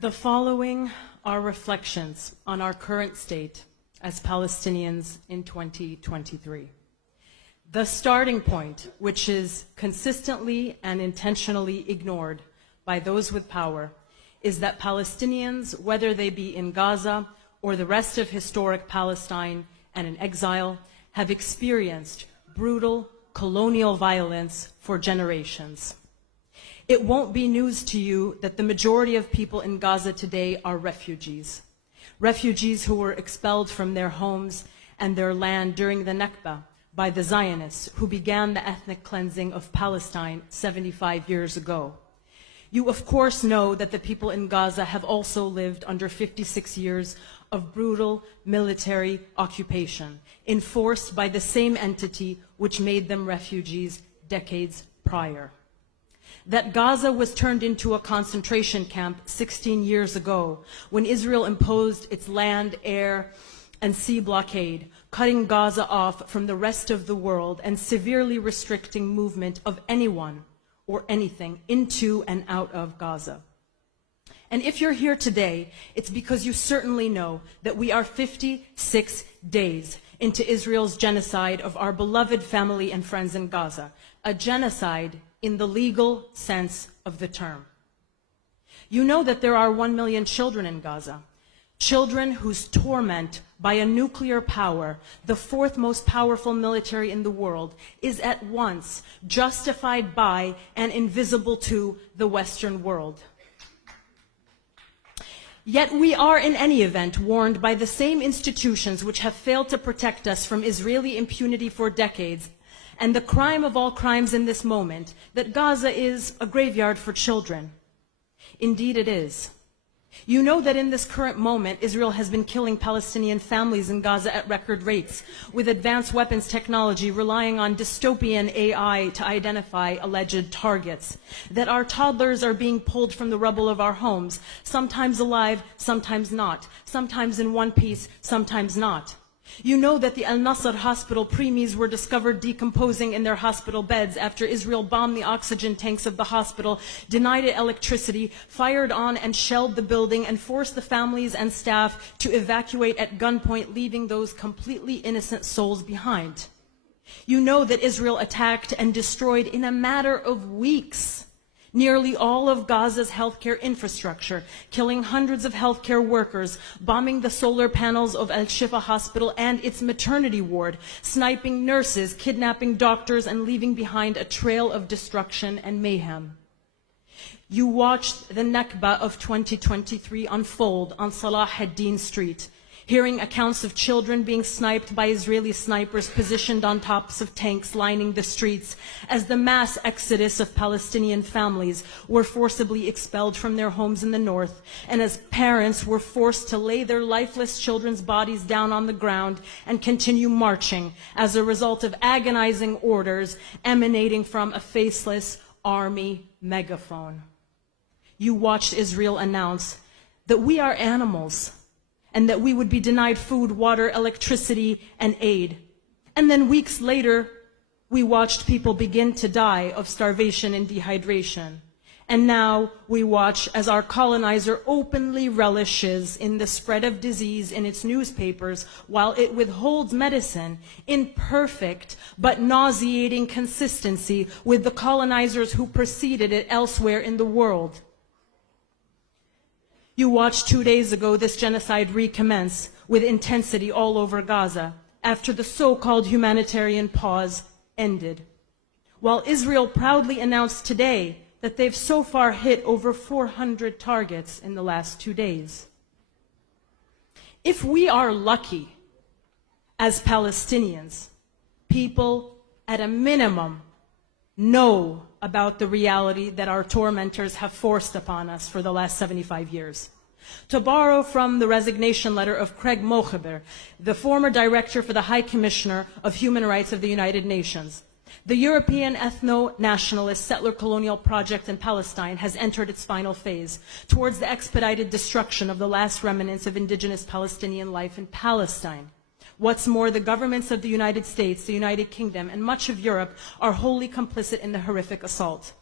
The following are reflections on our current state as Palestinians in 2023. The starting point, which is consistently and intentionally ignored by those with power, is that Palestinians, whether they be in Gaza or the rest of historic Palestine and in exile, have experienced brutal colonial violence for generations. It won't be news to you that the majority of people in Gaza today are refugees. Refugees who were expelled from their homes and their land during the Nakba by the Zionists who began the ethnic cleansing of Palestine 75 years ago. You of course know that the people in Gaza have also lived under 56 years of brutal military occupation, enforced by the same entity which made them refugees decades prior. That Gaza was turned into a concentration camp 16 years ago when Israel imposed its land, air, and sea blockade, cutting Gaza off from the rest of the world and severely restricting movement of anyone or anything into and out of Gaza. And if you're here today, it's because you certainly know that we are 56 days into Israel's genocide of our beloved family and friends in Gaza, a genocide in the legal sense of the term. You know that there are 1 million children in Gaza, children whose torment by a nuclear power, the fourth most powerful military in the world, is at once justified by and invisible to the Western world. Yet we are, in any event, warned by the same institutions which have failed to protect us from Israeli impunity for decades, and the crime of all crimes in this moment, that Gaza is a graveyard for children. Indeed it is. You know that in this current moment, Israel has been killing Palestinian families in Gaza at record rates, with advanced weapons technology relying on dystopian AI to identify alleged targets. That our toddlers are being pulled from the rubble of our homes, sometimes alive, sometimes not, sometimes in one piece, sometimes not. You know that the Al-Nasser hospital preemies were discovered decomposing in their hospital beds after Israel bombed the oxygen tanks of the hospital, denied it electricity, fired on and shelled the building, and forced the families and staff to evacuate at gunpoint, leaving those completely innocent souls behind. You know that Israel attacked and destroyed in a matter of weeks nearly all of Gaza's healthcare infrastructure, killing hundreds of healthcare workers, bombing the solar panels of Al-Shifa Hospital and its maternity ward, sniping nurses, kidnapping doctors, and leaving behind a trail of destruction and mayhem. You watched the Nakba of 2023 unfold on Salah ad-Din Street, hearing accounts of children being sniped by Israeli snipers positioned on tops of tanks lining the streets, as the mass exodus of Palestinian families were forcibly expelled from their homes in the north, and as parents were forced to lay their lifeless children's bodies down on the ground and continue marching as a result of agonizing orders emanating from a faceless army megaphone. You watched Israel announce that we are animals, and that we would be denied food, water, electricity, and aid. And then weeks later, we watched people begin to die of starvation and dehydration. And now we watch as our colonizer openly relishes in the spread of disease in its newspapers while it withholds medicine in perfect but nauseating consistency with the colonizers who preceded it elsewhere in the world. You watched 2 days ago this genocide recommence with intensity all over Gaza after the so-called humanitarian pause ended. While Israel proudly announced today that they've so far hit over 400 targets in the last 2 days. If we are lucky as Palestinians, people at a minimum know about the reality that our tormentors have forced upon us for the last 75 years. To borrow from the resignation letter of Craig Mochaber, the former director for the High Commissioner of Human Rights of the United Nations, the European ethno-nationalist settler colonial project in Palestine has entered its final phase towards the expedited destruction of the last remnants of indigenous Palestinian life in Palestine. What's more, the governments of the United States, the United Kingdom, and much of Europe are wholly complicit in the horrific assault.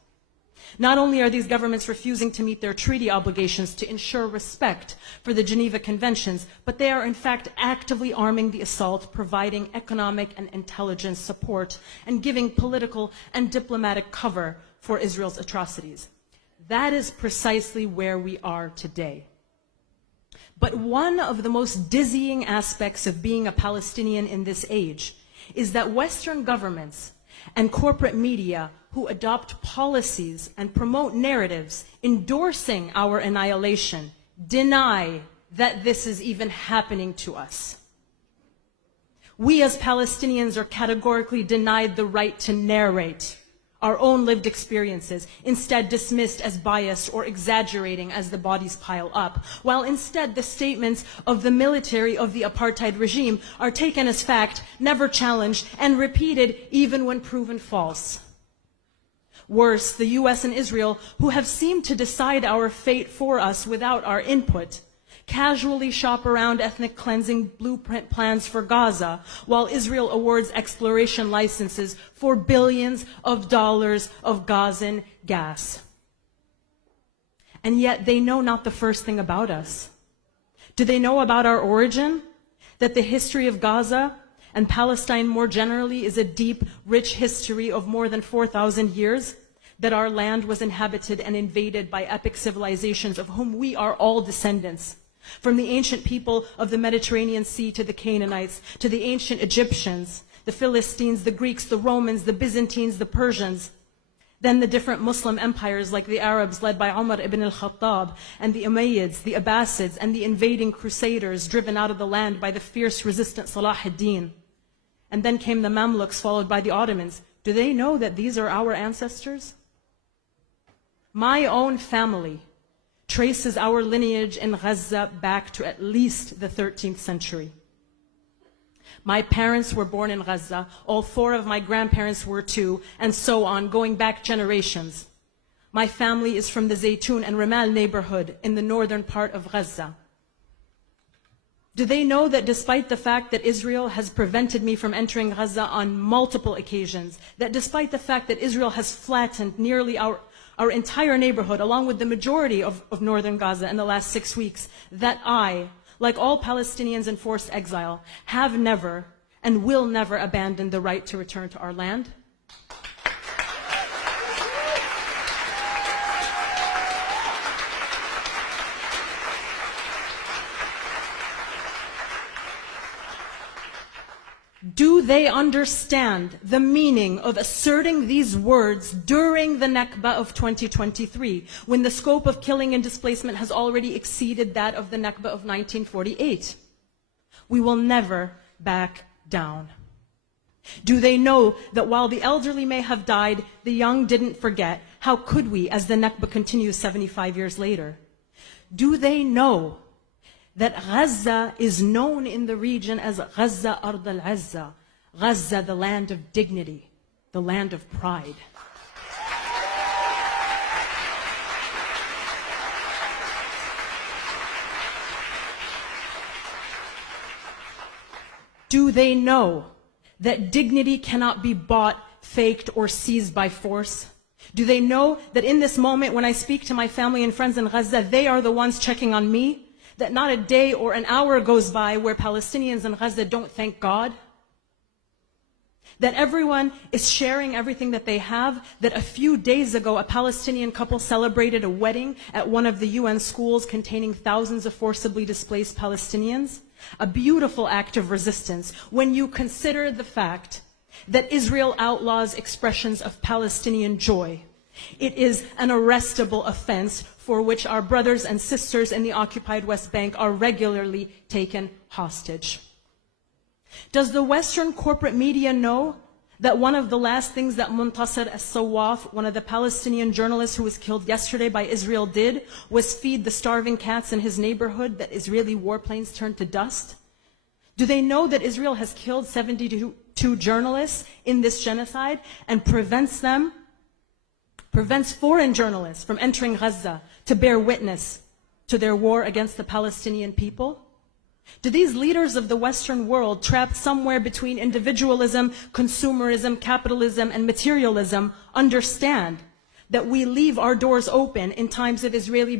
Not only are these governments refusing to meet their treaty obligations to ensure respect for the Geneva Conventions, but they are in fact actively arming the assault, providing economic and intelligence support, and giving political and diplomatic cover for Israel's atrocities. That is precisely where we are today. But one of the most dizzying aspects of being a Palestinian in this age is that Western governments and corporate media who adopt policies and promote narratives endorsing our annihilation deny that this is even happening to us. We as Palestinians are categorically denied the right to narrate our own lived experiences, instead dismissed as biased or exaggerating as the bodies pile up, while instead the statements of the military of the apartheid regime are taken as fact, never challenged, and repeated even when proven false. Worse, the US and Israel, who have seemed to decide our fate for us without our input, casually shop around ethnic cleansing blueprint plans for Gaza, while Israel awards exploration licenses for billions of dollars of Gazan gas. And yet they know not the first thing about us. Do they know about our origin? That the history of Gaza and Palestine more generally is a deep, rich history of more than 4,000 years? That our land was inhabited and invaded by epic civilizations of whom we are all descendants? From the ancient people of the Mediterranean Sea to the Canaanites, to the ancient Egyptians, the Philistines, the Greeks, the Romans, the Byzantines, the Persians, then the different Muslim empires like the Arabs led by Umar ibn al-Khattab, and the Umayyads, the Abbasids, and the invading crusaders driven out of the land by the fierce resistant Salah ad-Din. And then came the Mamluks followed by the Ottomans. Do they know that these are our ancestors? My own family traces our lineage in Gaza back to at least the 13th century. My parents were born in Gaza, all 4 of my grandparents were too, and so on, going back generations. My family is from the Zaytun and Ramal neighborhood in the northern part of Gaza. Do they know that despite the fact that Israel has prevented me from entering Gaza on multiple occasions, that despite the fact that Israel has flattened nearly our entire neighborhood, along with the majority of northern Gaza in the last 6 weeks, that I, like all Palestinians in forced exile, have never and will never abandon the right to return to our land? Do they understand the meaning of asserting these words during the Nakba of 2023, when the scope of killing and displacement has already exceeded that of the Nakba of 1948? We will never back down. Do they know that while the elderly may have died, the young didn't forget? How could we, as the Nakba continues 75 years later? Do they know that Gaza is known in the region as Gaza Ard al-Azza, Gaza, the land of dignity, the land of pride? Do they know that dignity cannot be bought, faked, or seized by force? Do they know that in this moment, when I speak to my family and friends in Gaza, they are the ones checking on me? That not a day or an hour goes by where Palestinians in Gaza don't thank God? That everyone is sharing everything that they have? That a few days ago, a Palestinian couple celebrated a wedding at one of the UN schools containing thousands of forcibly displaced Palestinians? A beautiful act of resistance when you consider the fact that Israel outlaws expressions of Palestinian joy. It is an arrestable offense for which our brothers and sisters in the occupied West Bank are regularly taken hostage. Does the Western corporate media know that one of the last things that Muntasir al-Sawaf, one of the Palestinian journalists who was killed yesterday by Israel, did was feed the starving cats in his neighborhood that Israeli warplanes turned to dust? Do they know that Israel has killed 72 journalists in this genocide and prevents foreign journalists from entering Gaza to bear witness to their war against the Palestinian people? Do these leaders of the Western world, trapped somewhere between individualism, consumerism, capitalism, and materialism, understand that we leave our doors open in times of Israeli